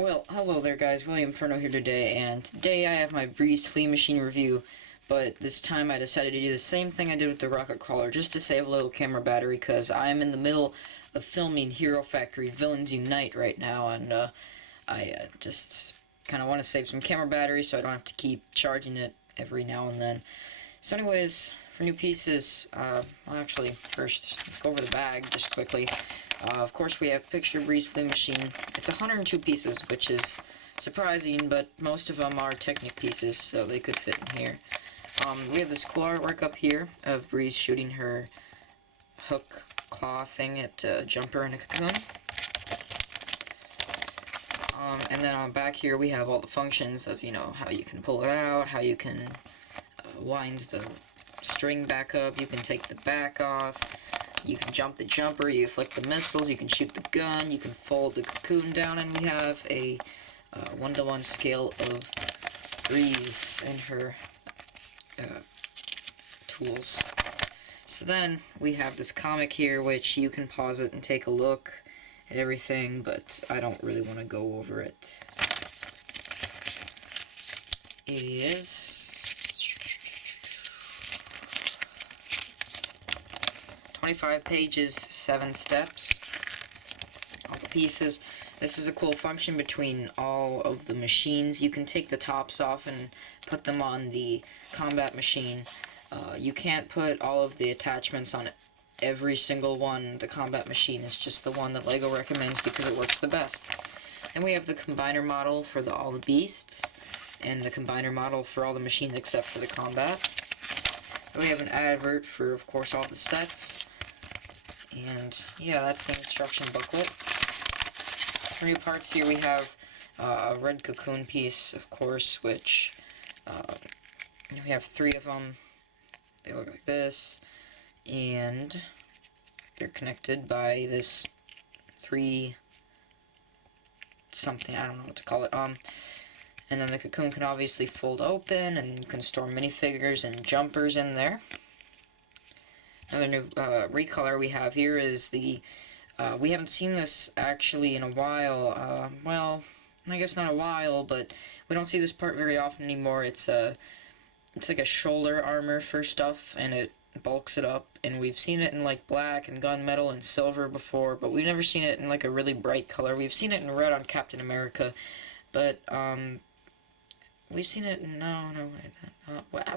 Well, hello there guys, William Furno here today, and today I have my BREEZ Flea machine review, but this time I decided to do the same thing I did with the rocket crawler, just to save a little camera battery, because I am in the middle of filming Hero Factory Villains Unite right now, and I just kind of want to save some camera battery so I don't have to keep charging it every now and then. So anyways, for new pieces, well actually, first, let's go over the bag just quickly. Of course, we have Picture BREEZ Flea Machine. It's 102 pieces, which is surprising, but most of them are Technic pieces, so they could fit in here. We have this cool artwork up here of BREEZ shooting her hook claw thing at a jumper in a cocoon. And then on back here we have all the functions of, you know, how you can pull it out, how you can wind the string back up, you can take the back off, you can jump the jumper, you flick the missiles, you can shoot the gun, you can fold the cocoon down, and we have a 1-to-1 scale of BREEZ and her tools. So then we have this comic here, which you can pause it and take a look at everything, but I don't really want to go over it. It is 25 pages, 7 steps, all the pieces. This is a cool function between all of the machines. You can take the tops off and put them on the combat machine. You can't put all of the attachments on every single one. The combat machine is just the one that LEGO recommends because it works the best. And we have the combiner model for all the beasts, and the combiner model for all the machines except for the combat. We have an advert for, of course, all the sets. And yeah, that's the instruction booklet. For new parts here we have a red cocoon piece, of course, which we have 3 of them. They look like this, and they're connected by this 3 something, I don't know what to call it. And then the cocoon can obviously fold open, and you can store minifigures and jumpers in there. Another new recolor we have here is the, we haven't seen this actually in a while, well, I guess not a while, but we don't see this part very often anymore. It's like a shoulder armor for stuff, and it bulks it up, and we've seen it in like black and gunmetal and silver before, but we've never seen it in like a really bright color. We've seen it in red on Captain America, but we've seen it in,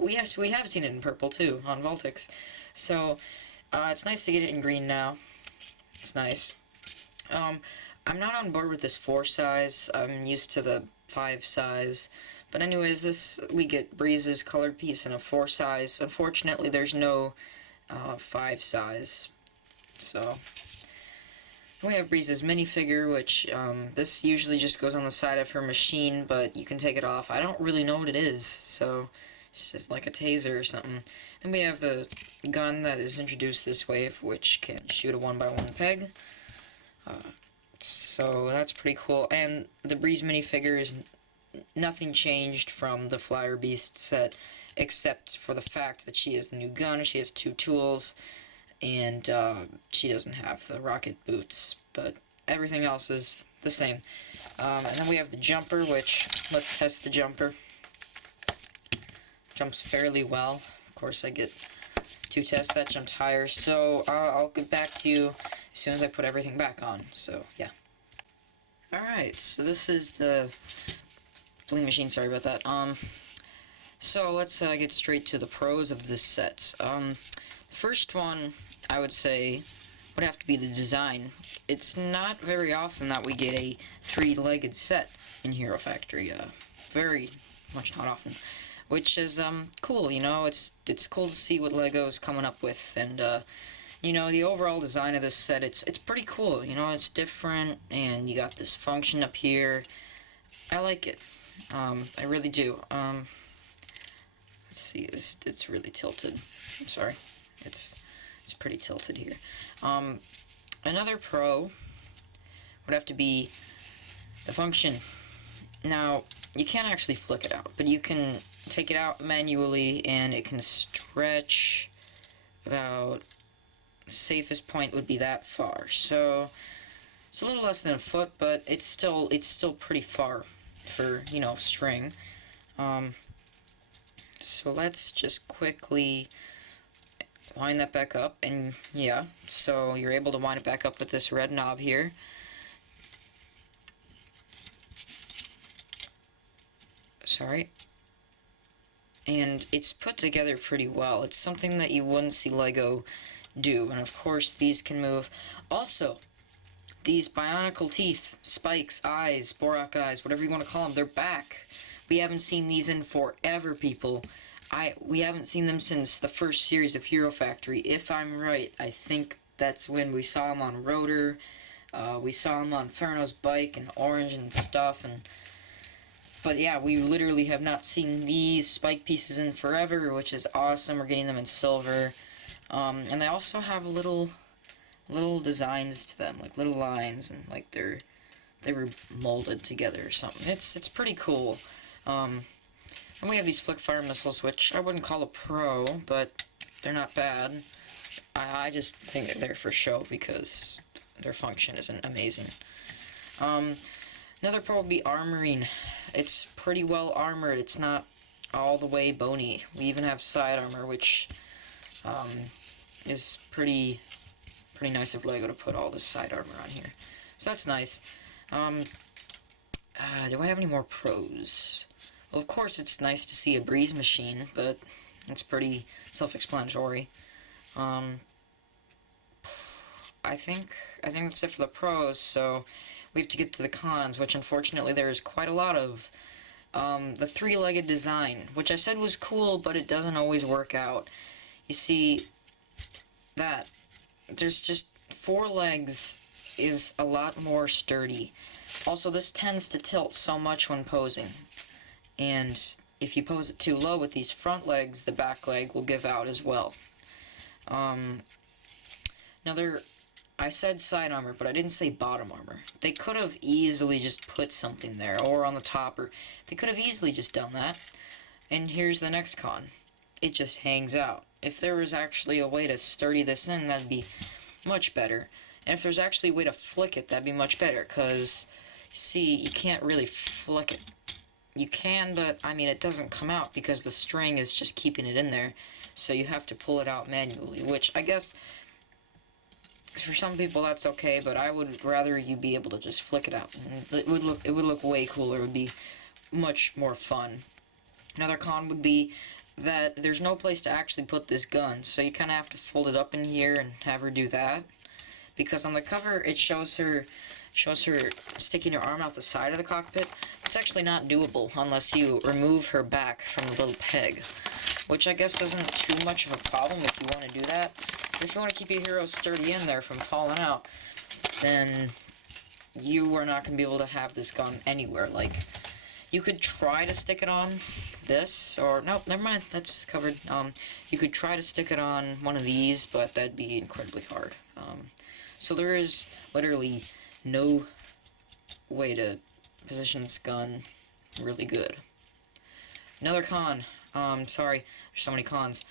we have seen it in purple too on Voltix. So it's nice to get it in green now. It's nice. I'm not on board with this 4 size. I'm used to the 5 size. But anyways, we get BREEZ's colored piece in a 4 size. Unfortunately, there's no 5 size. So we have BREEZ's minifigure, which this usually just goes on the side of her machine, but you can take it off. I don't really know what it is, so it's just like a taser or something. Then we have the gun that is introduced this wave, which can shoot a 1x1 peg. So that's pretty cool. And the BREEZ minifigure is nothing changed from the Flyer Beast set, except for the fact that she has the new gun, she has 2 tools, and she doesn't have the rocket boots, but everything else is the same. And then we have the jumper, which, let's test the jumper. Jumps fairly well. Of course, I get to test that, jumped higher, so I'll get back to you as soon as I put everything back on, so yeah. Alright, so this is the Flea machine, sorry about that. So let's get straight to the pros of this set. The first one, I would say, would have to be the design. It's not very often that we get a 3-legged set in Hero Factory, very much not often. Which is cool, you know, it's cool to see what LEGO's coming up with, and you know, the overall design of this set, it's pretty cool, you know, it's different, and you got this function up here. I like it. I really do. Let's see, it's really tilted. I'm sorry. It's pretty tilted here. Another pro would have to be the function. Now, you can't actually flick it out, but you can take it out manually, and it can stretch about, the safest point would be that far. So It's a little less than a foot, but it's still pretty far for, you know, string. So let's just quickly wind that back up, and yeah, so you're able to wind it back up with this red knob here. Sorry. And it's put together pretty well. It's something that you wouldn't see Lego do, and of course these can move. Also, these bionicle teeth, spikes, eyes, Borak eyes, whatever you want to call them, they're back. We haven't seen these in forever, people. We haven't seen them since the first series of Hero Factory. If I'm right, I think that's when we saw them on Rotor. We saw them on Ferno's bike and Orange and stuff. But yeah, we literally have not seen these spike pieces in forever, which is awesome. We're getting them in silver. And they also have little designs to them, like little lines, and like they were molded together or something. It's pretty cool. And we have these flick fire missiles, which I wouldn't call a pro, but they're not bad. I just think they're there for show because their function isn't amazing. Another pro would be armoring. It's pretty well armored. It's not all the way bony. We even have side armor, which is pretty nice of Lego to put all this side armor on here. So that's nice. Do I have any more pros? Well, of course, it's nice to see a BREEZ machine, but it's pretty self-explanatory. I think that's it for the pros, so we have to get to the cons, which unfortunately there is quite a lot of. The three-legged design, which I said was cool, but it doesn't always work out. You see, there's just 4 legs is a lot more sturdy. Also, this tends to tilt so much when posing. And if you pose it too low with these front legs, the back leg will give out as well. I said side armor, but I didn't say bottom armor. They could have easily just put something there, or on the top, or they could have easily just done that. And here's the next con. It just hangs out. If there was actually a way to sturdy this in, that'd be much better. And if there's actually a way to flick it, that'd be much better, because, see, you can't really flick it. You can, but, I mean, it doesn't come out because the string is just keeping it in there. So you have to pull it out manually, which I guess for some people that's okay, but I would rather you be able to just flick it out. It would look way cooler. It would be much more fun. Another con would be that there's no place to actually put this gun, so you kind of have to fold it up in here and have her do that. Because on the cover it shows her sticking her arm out the side of the cockpit. It's actually not doable unless you remove her back from the little peg, which I guess isn't too much of a problem if you want to do that. But if you want to keep your hero sturdy in there from falling out, then you are not going to be able to have this gun anywhere. Like, you could try to stick it on this, or no, never mind, that's covered. You could try to stick it on one of these, but that'd be incredibly hard. So there is literally no way to position this gun really good. Another con, sorry, there's so many cons.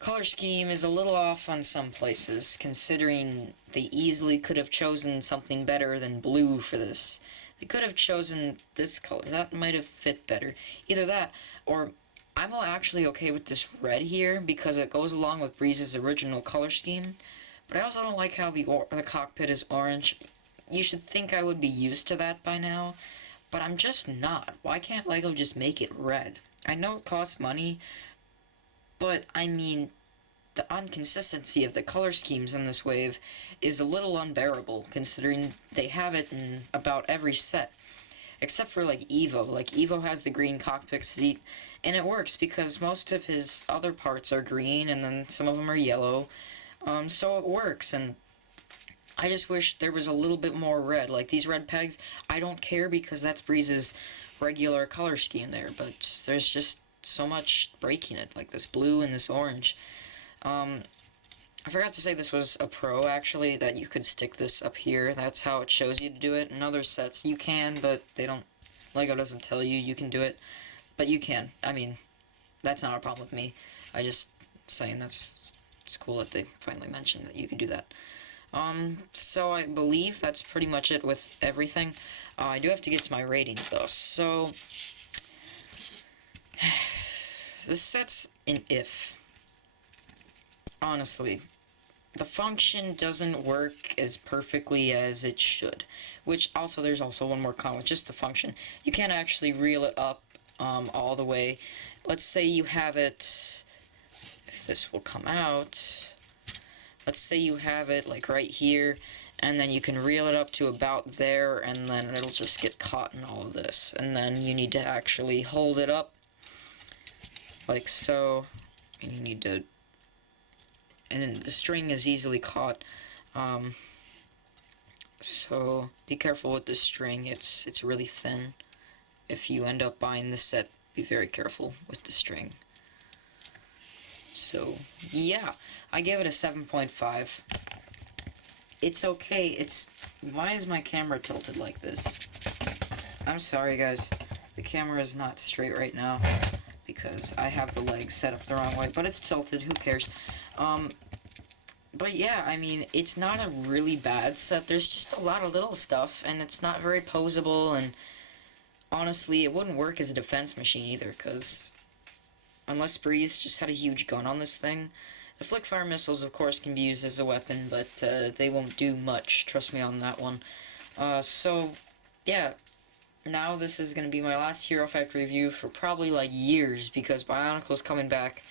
Color scheme is a little off on some places, considering they easily could have chosen something better than blue for this. They could have chosen this color. That might have fit better. Either that, or I'm actually okay with this red here because it goes along with BREEZ's original color scheme. But I also don't like how the cockpit is orange. You should think I would be used to that by now, but I'm just not. Why can't Lego just make it red? I know it costs money, but I mean, the inconsistency of the color schemes in this wave is a little unbearable, considering they have it in about every set. Except for, like, Evo. Like, Evo has the green cockpit seat, and it works because most of his other parts are green, and then some of them are yellow. So it works, and I just wish there was a little bit more red. Like, these red pegs, I don't care because that's BREEZ's regular color scheme there, but there's just so much breaking it, like this blue and this orange. I forgot to say this was a pro, actually, that you could stick this up here. That's how it shows you to do it. In other sets, you can, but they don't, Lego doesn't tell you you can do it, but you can. I mean, that's not a problem with me. I just saying it's cool that they finally mentioned that you can do that. So I believe that's pretty much it with everything. I do have to get to my ratings though, so this set's an if. Honestly, the function doesn't work as perfectly as it should. Which also, there's also one more con with just the function. You can't actually reel it up all the way. Let's say you have it, if this will come out, let's say you have it like right here, and then you can reel it up to about there, and then it'll just get caught in all of this. And then you need to actually hold it up like so, and you need to, and the string is easily caught. So be careful with the string. It's really thin. If you end up buying this set, be very careful with the string. So yeah, I give it a 7.5. It's okay. Why is my camera tilted like this? I'm sorry guys, the camera is not straight right now because I have the legs set up the wrong way, but it's tilted, who cares. But yeah, I mean, it's not a really bad set. There's just a lot of little stuff, and it's not very posable, and honestly, it wouldn't work as a defense machine either, because unless BREEZ just had a huge gun on this thing, the flick fire missiles, of course, can be used as a weapon, but they won't do much, trust me on that one. So, yeah, now this is going to be my last Hero Factory review for probably, like, years, because Bionicle's coming back.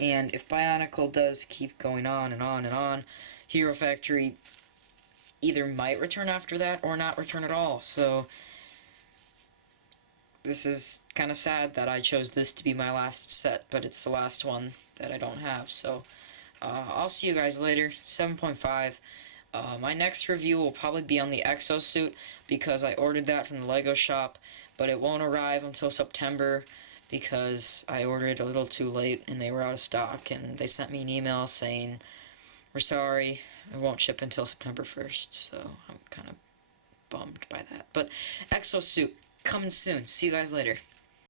And if Bionicle does keep going on and on and on, Hero Factory either might return after that or not return at all. So this is kind of sad that I chose this to be my last set, but it's the last one that I don't have. So I'll see you guys later. 7.5. My next review will probably be on the exosuit because I ordered that from the Lego shop, but it won't arrive until September, because I ordered a little too late and they were out of stock, and they sent me an email saying, we're sorry, it won't ship until September 1st, so I'm kind of bummed by that. But exosuit, coming soon. See you guys later.